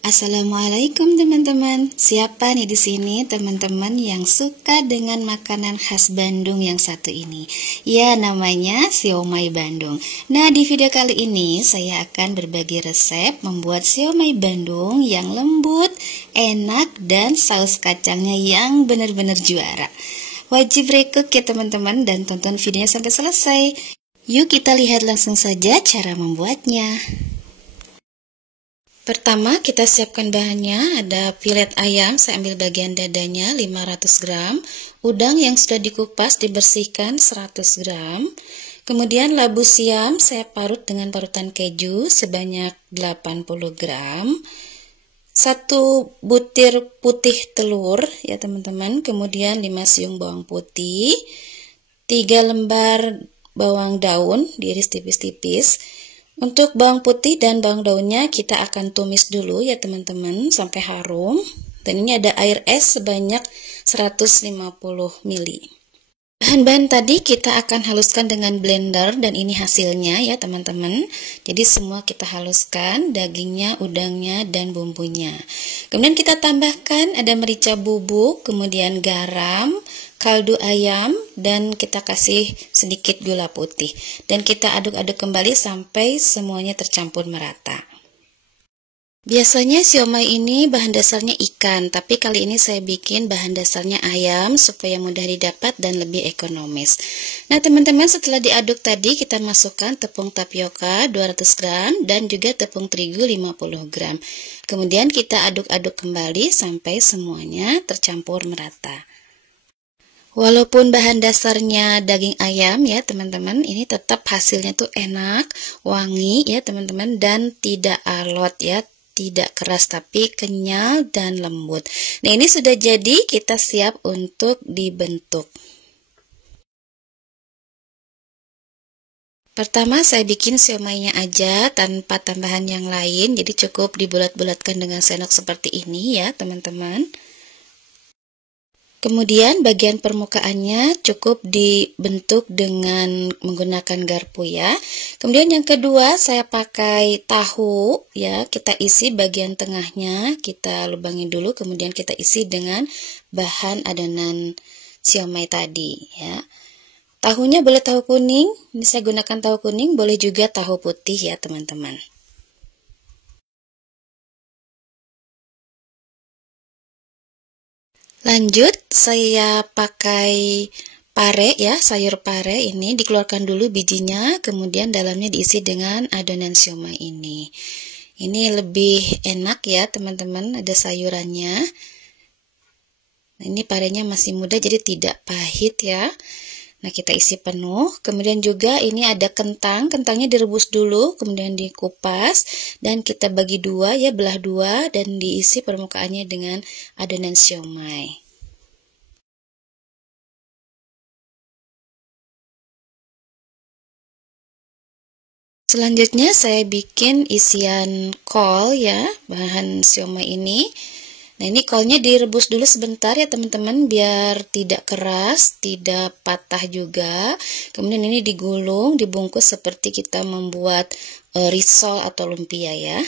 Assalamualaikum teman-teman. Siapa nih di sini teman-teman yang suka dengan makanan khas Bandung yang satu ini? Ya, namanya siomay Bandung. Nah, di video kali ini saya akan berbagi resep membuat siomay Bandung yang lembut, enak, dan saus kacangnya yang benar-benar juara. Wajib rekuk ya teman-teman dan tonton videonya sampai selesai. Yuk kita lihat langsung saja cara membuatnya. Pertama kita siapkan bahannya, ada filet ayam, saya ambil bagian dadanya 500 gram, udang yang sudah dikupas dibersihkan 100 gram, kemudian labu siam saya parut dengan parutan keju sebanyak 80 gram, 1 butir putih telur ya teman-teman, kemudian 5 siung bawang putih, 3 lembar bawang daun diiris tipis-tipis. Untuk bawang putih dan bawang daunnya kita akan tumis dulu ya teman-teman sampai harum. Dan ini ada air es sebanyak 150 ml. Bahan-bahan tadi kita akan haluskan dengan blender dan ini hasilnya ya teman-teman. Jadi semua kita haluskan, dagingnya, udangnya, dan bumbunya. Kemudian kita tambahkan ada merica bubuk, kemudian garam, kaldu ayam, dan kita kasih sedikit gula putih. Dan kita aduk-aduk kembali sampai semuanya tercampur merata. Biasanya siomay ini bahan dasarnya ikan, tapi kali ini saya bikin bahan dasarnya ayam supaya mudah didapat dan lebih ekonomis. Nah teman-teman, setelah diaduk tadi kita masukkan tepung tapioka 200 gram dan juga tepung terigu 50 gram. Kemudian kita aduk-aduk kembali sampai semuanya tercampur merata. Walaupun bahan dasarnya daging ayam ya teman-teman, ini tetap hasilnya tuh enak, wangi ya teman-teman, dan tidak alot ya, tidak keras tapi kenyal dan lembut. Nah ini sudah jadi, kita siap untuk dibentuk. Pertama saya bikin siomaynya aja tanpa tambahan yang lain, jadi cukup dibulat-bulatkan dengan sendok seperti ini ya teman-teman. Kemudian bagian permukaannya cukup dibentuk dengan menggunakan garpu ya. Kemudian yang kedua saya pakai tahu ya, kita isi bagian tengahnya, kita lubangi dulu, kemudian kita isi dengan bahan adonan siomay tadi ya. Tahunya boleh tahu kuning, ini saya gunakan tahu kuning, boleh juga tahu putih ya teman-teman. Lanjut, saya pakai pare ya, sayur pare ini dikeluarkan dulu bijinya, kemudian dalamnya diisi dengan adonan siomay ini. Ini lebih enak ya teman-teman, ada sayurannya. Nah, ini parenya masih muda jadi tidak pahit ya. Nah kita isi penuh, kemudian juga ini ada kentang, kentangnya direbus dulu, kemudian dikupas, dan kita bagi dua ya, belah dua, dan diisi permukaannya dengan adonan siomay. Selanjutnya saya bikin isian kol ya, bahan siomay ini. Nah ini kolnya direbus dulu sebentar ya teman-teman biar tidak keras, tidak patah juga. Kemudian ini digulung, dibungkus seperti kita membuat risol atau lumpia ya.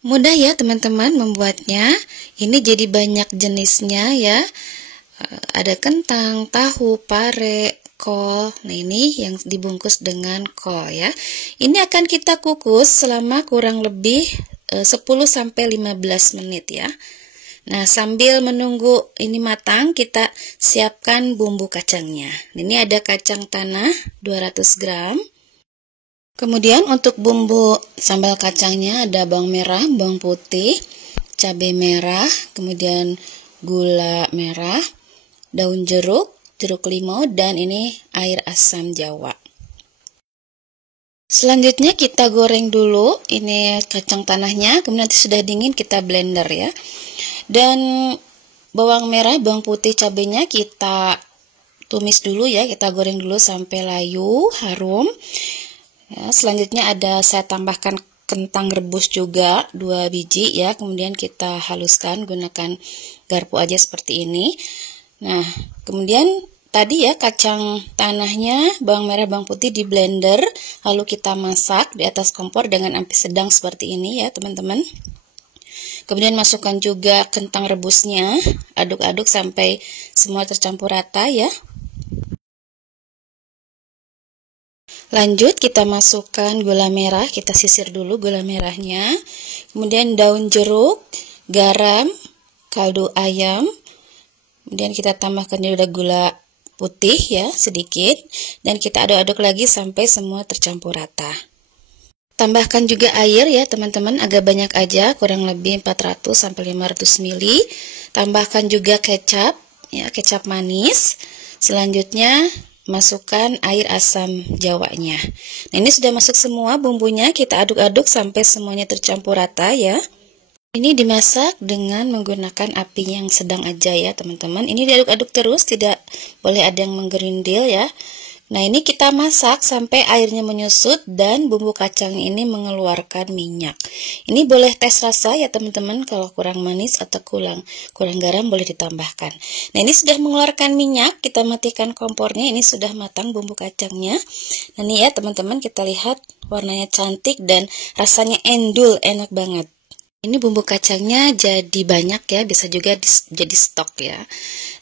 Mudah ya teman-teman membuatnya. Ini jadi banyak jenisnya ya. Ada kentang, tahu, pare, kol. Nah ini yang dibungkus dengan kol ya. Ini akan kita kukus selama kurang lebih 10-15 menit ya. Nah sambil menunggu ini matang, kita siapkan bumbu kacangnya. Ini ada kacang tanah 200 gram. Kemudian untuk bumbu sambal kacangnya ada bawang merah, bawang putih, cabai merah, kemudian gula merah, daun jeruk, jeruk limau, dan ini air asam jawa. Selanjutnya kita goreng dulu ini kacang tanahnya, kemudian nanti sudah dingin kita blender ya. Dan bawang merah, bawang putih, cabenya kita tumis dulu ya, kita goreng dulu sampai layu, harum. Ya, selanjutnya saya tambahkan kentang rebus juga 2 biji ya, kemudian kita haluskan gunakan garpu aja seperti ini. Nah, kemudian tadi ya kacang tanahnya, bawang merah, bawang putih di blender, lalu kita masak di atas kompor dengan api sedang seperti ini ya teman-teman. Kemudian masukkan juga kentang rebusnya, aduk-aduk sampai semua tercampur rata ya. Lanjut kita masukkan gula merah, kita sisir dulu gula merahnya. Kemudian daun jeruk, garam, kaldu ayam. Kemudian kita tambahkan juga gula putih ya sedikit, dan kita aduk-aduk lagi sampai semua tercampur rata. Tambahkan juga air ya teman-teman, agak banyak aja, kurang lebih 400 sampai 500 ml. Tambahkan juga kecap ya, kecap manis. Selanjutnya masukkan air asam jawanya. Nah, ini sudah masuk semua bumbunya, kita aduk-aduk sampai semuanya tercampur rata ya. Ini dimasak dengan menggunakan api yang sedang aja ya teman-teman. Ini diaduk-aduk terus, tidak boleh ada yang menggerindil ya. Nah, ini kita masak sampai airnya menyusut dan bumbu kacang ini mengeluarkan minyak. Ini boleh tes rasa ya teman-teman, kalau kurang manis atau kurang garam boleh ditambahkan. Nah, ini sudah mengeluarkan minyak, kita matikan kompornya. Ini sudah matang bumbu kacangnya. Nah, ini ya teman-teman, kita lihat warnanya cantik dan rasanya endul, enak banget. Ini bumbu kacangnya jadi banyak ya, bisa juga jadi stok ya.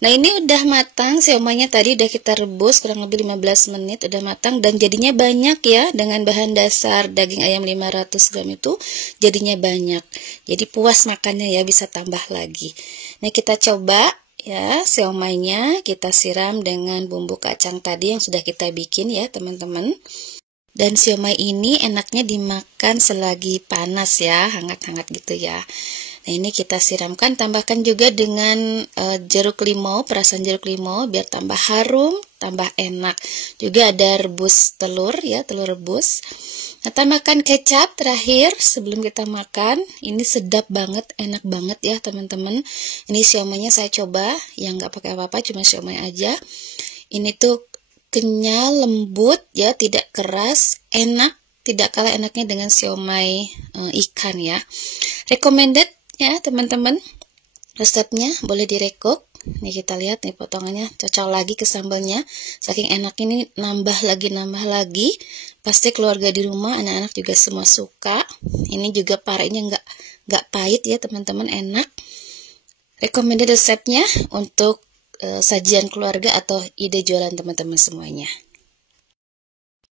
Nah, ini udah matang, siomaynya tadi udah kita rebus kurang lebih 15 menit, udah matang dan jadinya banyak ya. Dengan bahan dasar daging ayam 500 gram itu jadinya banyak. Jadi puas makannya ya, bisa tambah lagi. Nah, kita coba ya, siomaynya kita siram dengan bumbu kacang tadi yang sudah kita bikin ya teman-teman. Dan siomay ini enaknya dimakan selagi panas ya, hangat-hangat gitu ya. Nah, ini kita siramkan, tambahkan juga dengan jeruk limau, perasan jeruk limau biar tambah harum, tambah enak. Juga ada rebus telur ya, telur rebus. Nah, tambahkan kecap terakhir sebelum kita makan. Ini sedap banget, enak banget ya teman-teman. Ini siomaynya saya coba yang nggak pakai apa-apa, cuma siomay aja. Ini tuh kenyal, lembut ya, tidak keras, enak, tidak kalah enaknya dengan siomay ikan ya. Recommended ya teman-teman, resepnya boleh direkok. Nih kita lihat nih potongannya, cocok lagi ke sambalnya, saking enak ini nambah lagi, pasti keluarga di rumah, anak-anak juga semua suka. Ini juga parenya nggak pahit ya teman-teman, enak. Recommended resepnya untuk sajian keluarga atau ide jualan teman-teman semuanya.